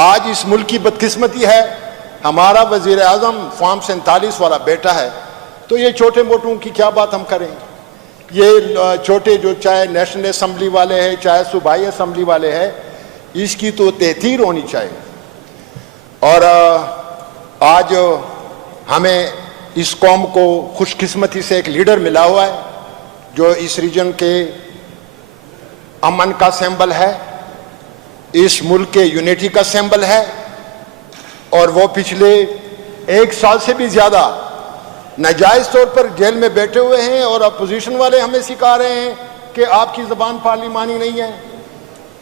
آج اس ملک کی بدقسمتی ہے، ہمارا وزیر اعظم فارم 47 والا بیٹا ہے، تو یہ چھوٹے موٹوں کی کیا بات ہم کریں؟ یہ چھوٹے جو چاہے نیشنل اسمبلی والے ہیں چاہے صوبائی اسمبلی والے ہیں، اس کی تو تحقیر ہونی چاہیے۔ اور آج ہمیں اس قوم کو خوش قسمتی سے ایک لیڈر ملا ہوا ہے جو اس ریجن کے امن کا سمبل ہے، اس ملک کے یونٹی کا سمبل ہے، اور وہ پچھلے 1 سال سے بھی زیادہ ناجائز طور پر جیل میں بیٹھے ہوئے ہیں، اور اپوزیشن والے ہمیں سکھا رہے ہیں کہ آپ کی زبان پارلیمانی نہیں ہے۔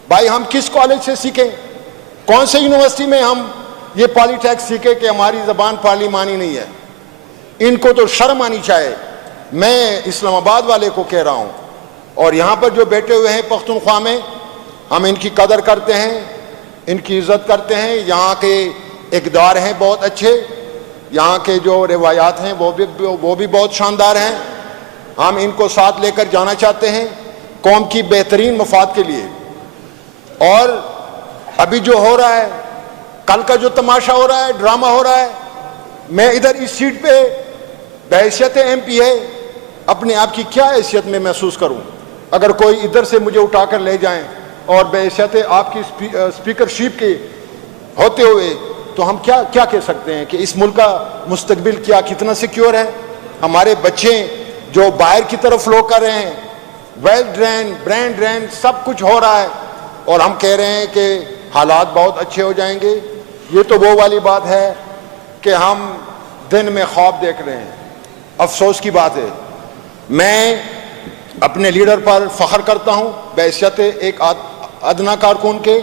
بھائی ہم کس کالج سے سیکھیں؟ کون سے یونیورسٹی میں ہم یہ پالی ٹیکس سیکھیں کہ ہماری زبان پارلیمانی نہیں ہے؟ ان کو تو شرم آنی چاہیے۔ میں اسلام آباد والے کو کہہ رہا ہوں، اور یہاں پر جو بیٹھے ہوئے ہیں پختونخوا میں، ہم ان کی قدر کرتے ہیں، ان کی عزت کرتے ہیں۔ یہاں کے اقدار ہیں بہت اچھے، یہاں کے جو روایات ہیں وہ بھی بہت شاندار ہیں۔ ہم ان کو ساتھ لے کر جانا چاہتے ہیں قوم کی بہترین مفاد کے لیے۔ اور ابھی جو ہو رہا ہے، کل کا جو تماشا ہو رہا ہے، ڈرامہ ہو رہا ہے، میں ادھر اس سیٹ پہ بحیثیت ایم پی ہے اپنے آپ کی کیا حیثیت میں محسوس کروں؟ اگر کوئی ادھر سے مجھے اٹھا کر لے جائیں اور بحیثیت آپ کی اسپیکرشپ کے ہوتے ہوئے، تو ہم کیا کہہ سکتے ہیں کہ اس ملک کا مستقبل کتنا سیکیور ہے؟ ہمارے بچے جو باہر کی طرف فلو کر رہے ہیں، ویل ڈرین، برینڈ ڈرین، سب کچھ ہو رہا ہے، اور ہم کہہ رہے ہیں کہ حالات بہت اچھے ہو جائیں گے۔ یہ تو وہ والی بات ہے کہ ہم دن میں خواب دیکھ رہے ہیں۔ افسوس کی بات ہے، میں اپنے لیڈر پر فخر کرتا ہوں بحیثیت ایک ادنا کارکن کے،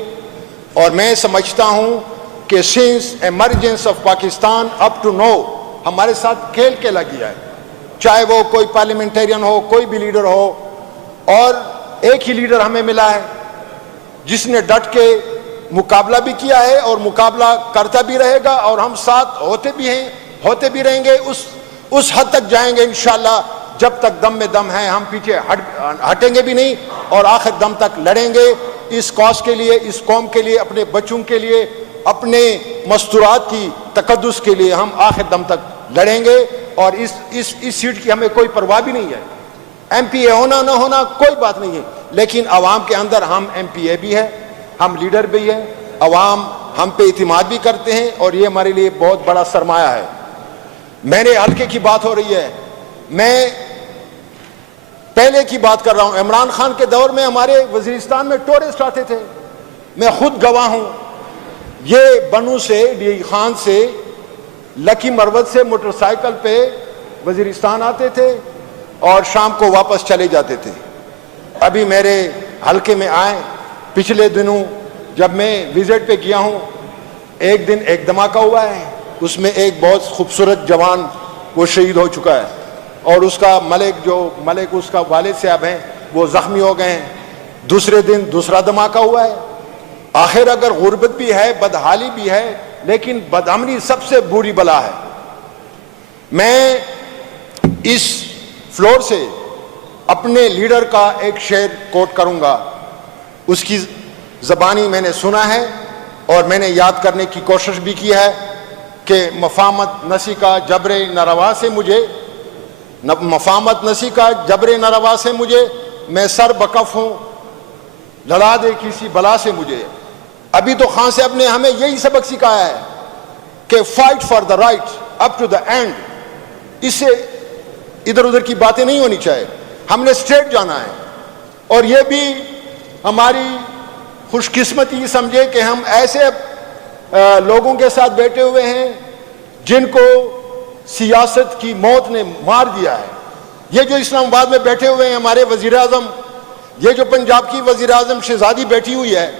اور میں سمجھتا ہوں کہ since emergence of Pakistan up to now ہمارے ساتھ کھیل کے لگی ہے، چاہے وہ کوئی پارلیمنٹرین ہو، کوئی بھی لیڈر ہو، اور ایک ہی لیڈر ہمیں ملا ہے جس نے ڈٹ کے مقابلہ بھی کیا ہے اور مقابلہ کرتا بھی رہے گا، اور ہم ساتھ ہوتے بھی رہیں گے، اس حد تک جائیں گے انشاءاللہ جب تک دم میں دم ہے۔ ہم پیچھے ہٹیں گے بھی نہیں، اور آخر دم تک لڑیں گے اس کاز کے لیے، اس قوم کے لیے، اپنے بچوں کے لیے، اپنے مستورات کی تقدس کے لیے ہم آخر دم تک لڑیں گے۔ اور اس سیٹ کی ہمیں کوئی پرواہ بھی نہیں ہے، ایم پی اے ہونا نہ ہونا کوئی بات نہیں ہے، لیکن عوام کے اندر ہم ایم پی اے بھی ہے، ہم لیڈر بھی ہیں، عوام ہم پہ اعتماد بھی کرتے ہیں، اور یہ ہمارے لیے بہت بڑا سرمایہ ہے۔ میرے حلقے کی بات ہو رہی ہے، میں پہلے کی بات کر رہا ہوں۔ عمران خان کے دور میں ہمارے وزیرستان میں ٹورسٹ آتے تھے، میں خود گواہ ہوں۔ یہ بنو سے، ڈی خان سے، لکی مروت سے موٹر سائیکل پہ وزیرستان آتے تھے اور شام کو واپس چلے جاتے تھے۔ ابھی میرے حلقے میں آئے، پچھلے دنوں جب میں وزٹ پہ گیا ہوں، ایک دن ایک دھماکہ ہوا ہے، اس میں ایک بہت خوبصورت جوان وہ شہید ہو چکا ہے، اور اس کا ملک اس کا والد صاحب ہیں وہ زخمی ہو گئے ہیں۔ دوسرے دن دوسرا دھماکہ ہوا ہے۔ آخر اگر غربت بھی ہے، بدحالی بھی ہے، لیکن بدامنی سب سے بری بلا ہے۔ میں اس فلور سے اپنے لیڈر کا ایک شعر کوٹ کروں گا، اس کی زبانی میں نے سنا ہے اور میں نے یاد کرنے کی کوشش بھی کی ہے کہ مفامت نسی کا جبر ناروا سے مجھے میں سر بکف ہوں، لڑا دے کسی بلا سے مجھے۔ ابھی تو خان صاحب نے ہمیں یہی سبق سکھایا ہے کہ fight for the right up to the end, اس سے ادھر ادھر کی باتیں نہیں ہونی چاہیے، ہم نے اسٹریٹ جانا ہے۔ اور یہ بھی ہماری خوش قسمتی سمجھے کہ ہم ایسے لوگوں کے ساتھ بیٹھے ہوئے ہیں جن کو سیاست کی موت نے مار دیا ہے۔ یہ جو اسلام آباد میں بیٹھے ہوئے ہیں ہمارے وزیر اعظم، یہ جو پنجاب کی وزیر اعظم شہزادی بیٹھی ہوئی ہے،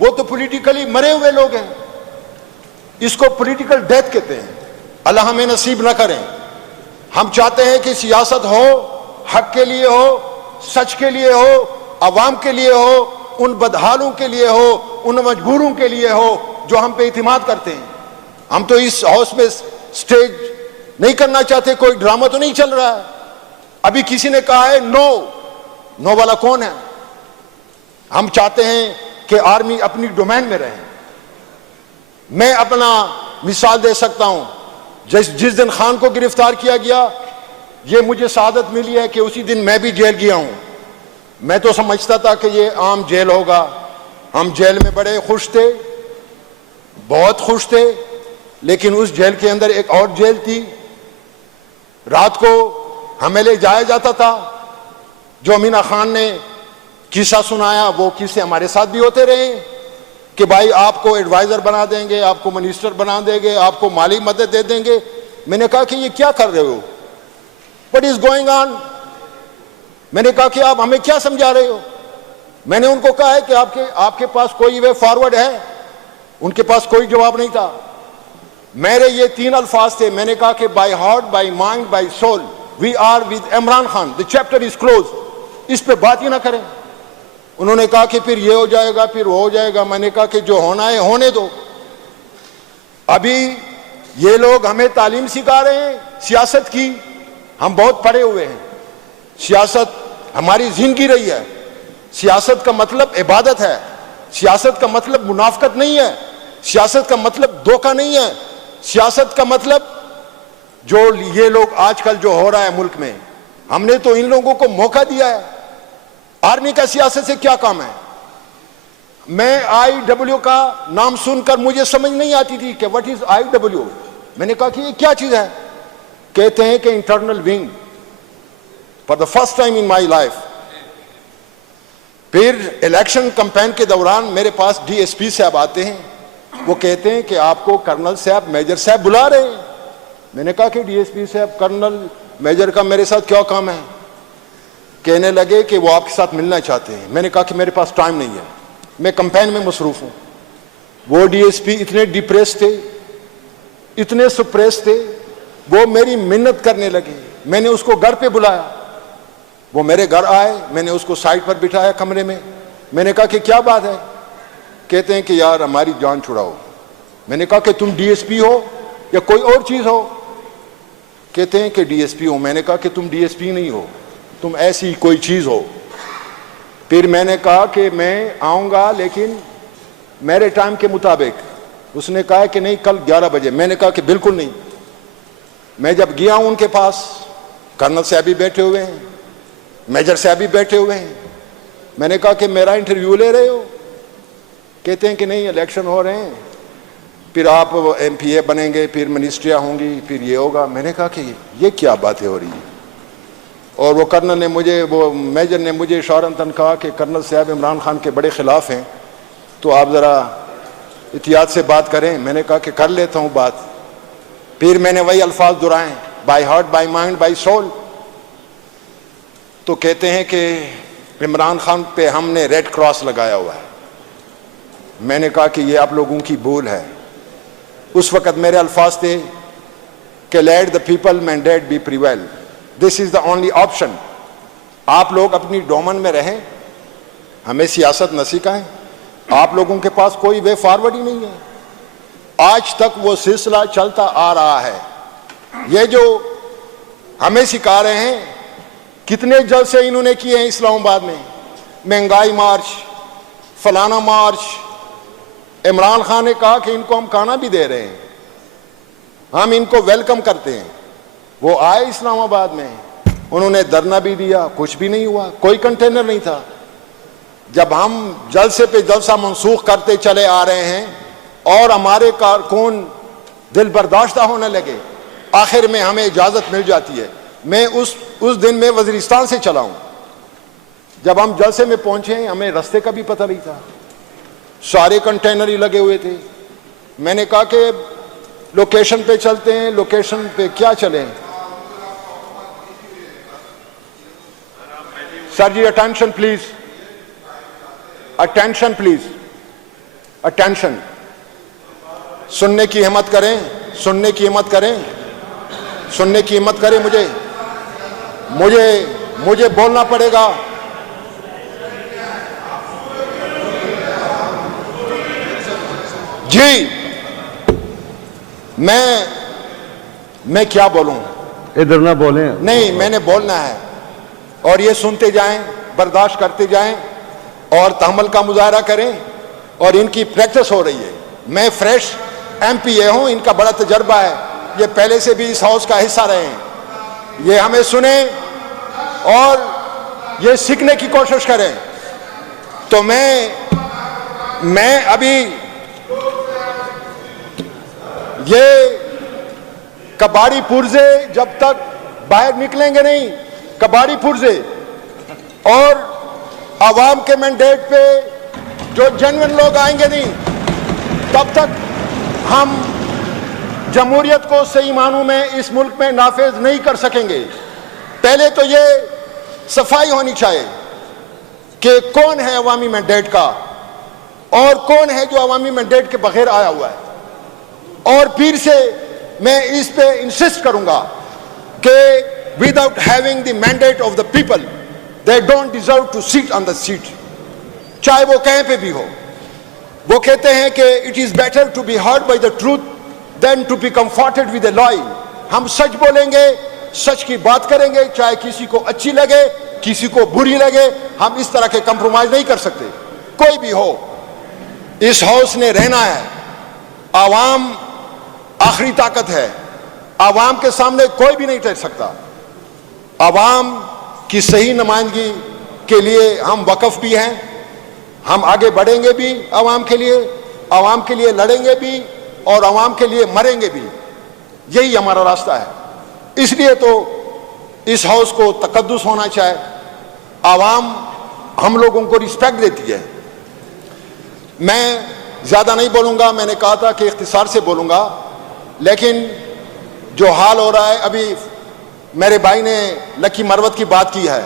وہ تو پولیٹیکلی مرے ہوئے لوگ ہیں، اس کو پولیٹیکل ڈیتھ کہتے ہیں۔ اللہ ہمیں نصیب نہ کریں۔ ہم چاہتے ہیں کہ سیاست ہو، حق کے لیے ہو، سچ کے لیے ہو، عوام کے لیے ہو، ان بدحالوں کے لیے ہو، ان مجبوروں کے لیے ہو جو ہم پہ اعتماد کرتے ہیں۔ ہم تو اس ہاؤس میں سٹیج نہیں کرنا چاہتے، کوئی ڈرامہ تو نہیں چل رہا ہے۔ ابھی کسی نے کہا ہے نو والا کون ہے؟ ہم چاہتے ہیں کہ آرمی اپنی ڈومین میں رہے، میں اپنا مثال دے سکتا ہوں، جس دن خان کو گرفتار کیا گیا، یہ مجھے سعادت ملی ہے کہ اسی دن میں بھی جیل گیا ہوں۔ میں تو سمجھتا تھا کہ یہ عام جیل ہوگا، ہم جیل میں بڑے خوش تھے، بہت خوش تھے، لیکن اس جیل کے اندر ایک اور جیل تھی۔ رات کو ہمیں لے جایا جاتا تھا، جو امینا خان نے قصہ سنایا وہ قصے ہمارے ساتھ بھی ہوتے رہے کہ بھائی آپ کو ایڈوائزر بنا دیں گے، آپ کو منسٹر بنا دیں گے، آپ کو مالی مدد دے دیں گے۔ میں نے کہا کہ یہ کیا کر رہے ہو؟ What is going on؟ میں نے کہا کہ آپ ہمیں کیا سمجھا رہے ہو؟ میں نے ان کو کہا ہے کہ آپ کے پاس کوئی وے فارورڈ ہے؟ ان کے پاس کوئی جواب نہیں تھا۔ میرے یہ 3 الفاظ تھے، میں نے کہا کہ by heart, by mind, by soul we are with Imran Khan, the chapter is closed، اس پہ بات ہی نہ کریں۔ انہوں نے کہا کہ پھر یہ ہو جائے گا، پھر وہ ہو جائے گا۔ میں نے کہا کہ جو ہونا ہے ہونے دو۔ ابھی یہ لوگ ہمیں تعلیم سکھا رہے ہیں سیاست کی، ہم بہت پڑھے ہوئے ہیں، سیاست ہماری زندگی رہی ہے۔ سیاست کا مطلب عبادت ہے، سیاست کا مطلب منافقت نہیں ہے، سیاست کا مطلب دھوکہ نہیں ہے، سیاست کا مطلب جو یہ لوگ آج کل جو ہو رہا ہے ملک میں، ہم نے تو ان لوگوں کو موقع دیا ہے۔ آرمی کا سیاست سے کیا کام ہے؟ میں IW کا نام سن کر مجھے سمجھ نہیں آتی تھی کہ what is IW۔ میں نے کہا کہ یہ کیا چیز ہے؟ کہتے ہیں کہ internal wing, for the first time in my life۔ پھر الیکشن کمپین کے دوران میرے پاس DSP صاحب آتے ہیں، وہ کہتے ہیں کہ آپ کو کرنل صاحب، میجر صاحب بلا رہے ہیں۔ میں نے کہا کہ DSP صاحب، کرنل میجر کا میرے ساتھ کیا کام ہے؟ کہنے لگے کہ وہ آپ کے ساتھ ملنا چاہتے ہیں۔ میں نے کہا کہ میرے پاس ٹائم نہیں ہے، میں کمپین میں مصروف ہوں۔ وہ DSP اتنے ڈپریس تھے، اتنے سپریس تھے، وہ میری منت کرنے لگے۔ میں نے اس کو گھر پہ بلایا، وہ میرے گھر آئے، میں نے اس کو سائڈ پر بٹھایا کمرے میں۔ میں نے کہا کہ کیا بات ہے؟ کہتے ہیں کہ یار ہماری جان چھڑاؤ۔ میں نے کہا کہ تم DSP ہو یا کوئی اور چیز ہو؟ کہتے ہیں کہ DSP ہو۔ میں نے کہا کہ تم DSP نہیں ہو، تم ایسی کوئی چیز ہو۔ پھر میں نے کہا کہ میں آؤں گا لیکن میرے ٹائم کے مطابق۔ اس نے کہا کہ نہیں، کل 11 بجے۔ میں نے کہا کہ بالکل نہیں۔ میں جب گیا ہوں ان کے پاس، کرنل صاحب بھی بیٹھے ہوئے ہیں، میجر صاحب بھی بیٹھے ہوئے ہیں۔ میں نے کہا کہ میرا انٹرویو لے رہے ہو؟ کہتے ہیں کہ نہیں، الیکشن ہو رہے ہیں، پھر آپ MPA بنیں گے، پھر منسٹریاں ہوں گی، پھر یہ ہوگا۔ میں نے کہا کہ یہ کیا باتیں ہو رہی ہیں؟ اور وہ کرنل نے مجھے، وہ میجر نے مجھے اشارتاً کہا کہ کرنل صاحب عمران خان کے بڑے خلاف ہیں، تو آپ ذرا احتیاط سے بات کریں۔ میں نے کہا کہ کر لیتا ہوں بات۔ پھر میں نے وہی الفاظ دہرائے، by heart, by mind, by soul. تو کہتے ہیں کہ عمران خان پہ ہم نے ریڈ کراس لگایا ہوا ہے۔ میں نے کہا کہ یہ آپ لوگوں کی بھول ہے۔ اس وقت میرے الفاظ تھے کہ let the people mandate be prevail, this is the only option. آپ لوگ اپنی ڈومن میں رہیں، ہمیں سیاست نہ سکھائیں۔ آپ لوگوں کے پاس کوئی وے فارورڈ ہی نہیں ہے۔ آج تک وہ سلسلہ چلتا آ رہا ہے۔ یہ جو ہمیں سکھا رہے ہیں، کتنے جلسے انہوں نے کیے ہیں اسلام آباد میں، مہنگائی مارچ، فلانا مارچ۔ عمران خان نے کہا کہ ان کو ہم کھانا بھی دے رہے ہیں، ہم ان کو ویلکم کرتے ہیں۔ وہ آئے اسلام آباد میں، انہوں نے دھرنا بھی دیا، کچھ بھی نہیں ہوا، کوئی کنٹینر نہیں تھا۔ جب ہم جلسے پہ جلسہ منسوخ کرتے چلے آ رہے ہیں اور ہمارے کارکن دل برداشتہ ہونے لگے، آخر میں ہمیں اجازت مل جاتی ہے۔ میں اس دن میں وزیرستان سے چلا ہوں، جب ہم جلسے میں پہنچے ہمیں رستے کا بھی پتہ نہیں تھا، سارے کنٹینر ہی لگے ہوئے تھے۔ میں نے کہا کہ لوکیشن پہ چلتے ہیں۔ لوکیشن پہ کیا چلیں؟ Sir ji attention please, attention please, attention. سننے کی ہمت کریں، سننے کی ہمت کریں، سننے کی ہمت کریں۔ مجھے بولنا پڑے گا۔ جی میں کیا بولوں؟ ادھر نہ بولیں۔ نہیں، میں نے بولنا ہے، اور یہ سنتے جائیں، برداشت کرتے جائیں اور تحمل کا مظاہرہ کریں، اور ان کی پریکٹس ہو رہی ہے۔ میں فریش MPA ہوں, ان کا بڑا تجربہ ہے, یہ پہلے سے بھی اس ہاؤس کا حصہ رہے ہیں, یہ ہمیں سنیں اور یہ سیکھنے کی کوشش کریں. تو میں ابھی یہ کباڑی پرزے جب تک باہر نکلیں گے نہیں, کباڑی پرزے اور عوام کے مینڈیٹ پہ جو جنون لوگ آئیں گے نہیں, تب تک ہم جمہوریت کو صحیح معنوں میں اس ملک میں نافذ نہیں کر سکیں گے. پہلے تو یہ صفائی ہونی چاہیے کہ کون ہے عوامی مینڈیٹ کا اور کون ہے جو عوامی مینڈیٹ کے بغیر آیا ہوا ہے. اور پھر سے میں اس پہ انسسٹ کروں گا کہ without having the mandate of the people they don't deserve to sit on the seat, چاہے وہ کہیں پہ بھی ہو. وہ کہتے ہیں کہ it is better to be hurt by the truth than to be comforted with a lie. ہم سچ بولیں گے, سچ کی بات کریں گے, چاہے کسی کو اچھی لگے کسی کو بری لگے, ہم اس طرح کے کمپرومائز نہیں کر سکتے. کوئی بھی ہو, اس ہاؤس نے رہنا ہے. عوام آخری طاقت ہے, عوام کے سامنے کوئی بھی نہیں ٹھہر سکتا. عوام کی صحیح نمائندگی کے لیے ہم وقف بھی ہیں, ہم آگے بڑھیں گے بھی عوام کے لیے لڑیں گے بھی اور عوام کے لیے مریں گے بھی. یہی ہمارا راستہ ہے. اس لیے تو اس ہاؤس کو تقدس ہونا چاہے. عوام ہم لوگوں کو رسپیکٹ دیتی ہے. میں زیادہ نہیں بولوں گا, میں نے کہا تھا کہ اختصار سے بولوں گا, لیکن جو حال ہو رہا ہے, ابھی میرے بھائی نے لکی مروت کی بات کی ہے.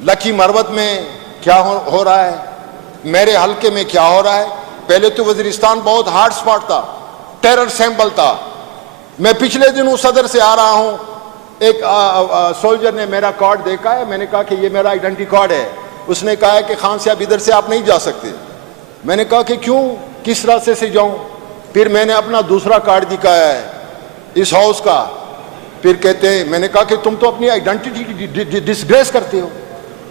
لکی مروت میں کیا ہو رہا ہے, میرے حلقے میں کیا ہو رہا ہے. پہلے تو وزیرستان بہت ہارڈ سپاٹ تھا, ٹیرر سیمبل تھا. میں پچھلے دنوں صدر سے آ رہا ہوں, ایک سولجر نے میرا کارڈ دیکھا ہے, میں نے کہا کہ یہ میرا آئیڈینٹی کارڈ ہے. اس نے کہا ہے کہ خان صاحب ادھر سے آپ نہیں جا سکتے. میں نے کہا کہ کیوں, کس راستے سے جاؤں. پھر میں نے اپنا دوسرا کارڈ دکھایا ہے اس ہاؤس کا. پھر کہتے ہیں, میں نے کہا کہ تم تو اپنی آئیڈینٹی کی ڈسگریس کرتے ہو,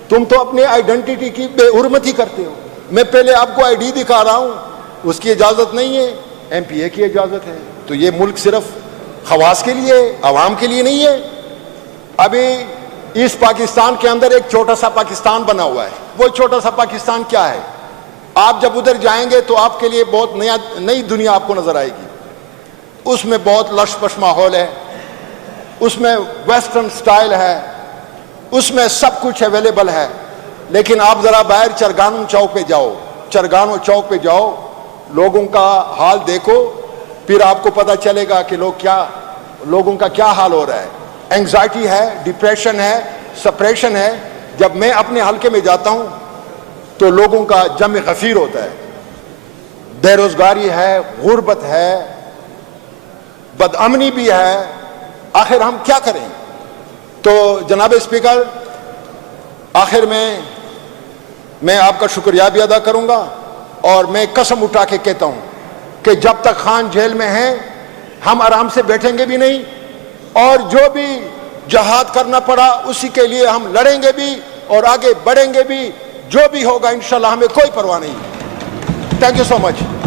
تم تو اپنی آئیڈینٹی کی بے حرمتی کرتے ہو. میں پہلے آپ کو ID دکھا رہا ہوں, اس کی اجازت نہیں ہے, MPA کی اجازت ہے. تو یہ ملک صرف خواص کے لیے, عوام کے لیے نہیں ہے. ابھی اس پاکستان کے اندر ایک چھوٹا سا پاکستان بنا ہوا ہے. وہ چھوٹا سا پاکستان کیا ہے, آپ جب ادھر جائیں گے تو آپ کے لیے بہت نئی دنیا آپ کو نظر آئے گی. اس میں بہت لش پش ماحول ہے, اس میں ویسٹرن سٹائل ہے, اس میں سب کچھ اویلیبل ہے. لیکن آپ ذرا باہر چرگانو چوک پہ جاؤ, لوگوں کا حال دیکھو, پھر آپ کو پتہ چلے گا کہ لوگوں کا کیا حال ہو رہا ہے. اینگزائٹی ہے, ڈپریشن ہے, سپریشن ہے. جب میں اپنے حلقے میں جاتا ہوں تو لوگوں کا جمع غفیر ہوتا ہے. بے روزگاری ہے, غربت ہے, بد امنی بھی ہے. آخر ہم کیا کریں. تو جناب اسپیکر, آخر میں آپ کا شکریہ بھی ادا کروں گا, اور میں قسم اٹھا کے کہتا ہوں کہ جب تک خان جیل میں ہیں ہم آرام سے بیٹھیں گے بھی نہیں, اور جو بھی جہاد کرنا پڑا اسی کے لیے ہم لڑیں گے بھی اور آگے بڑھیں گے بھی. جو بھی ہوگا انشاءاللہ ہمیں کوئی پرواہ نہیں. Thank you so much.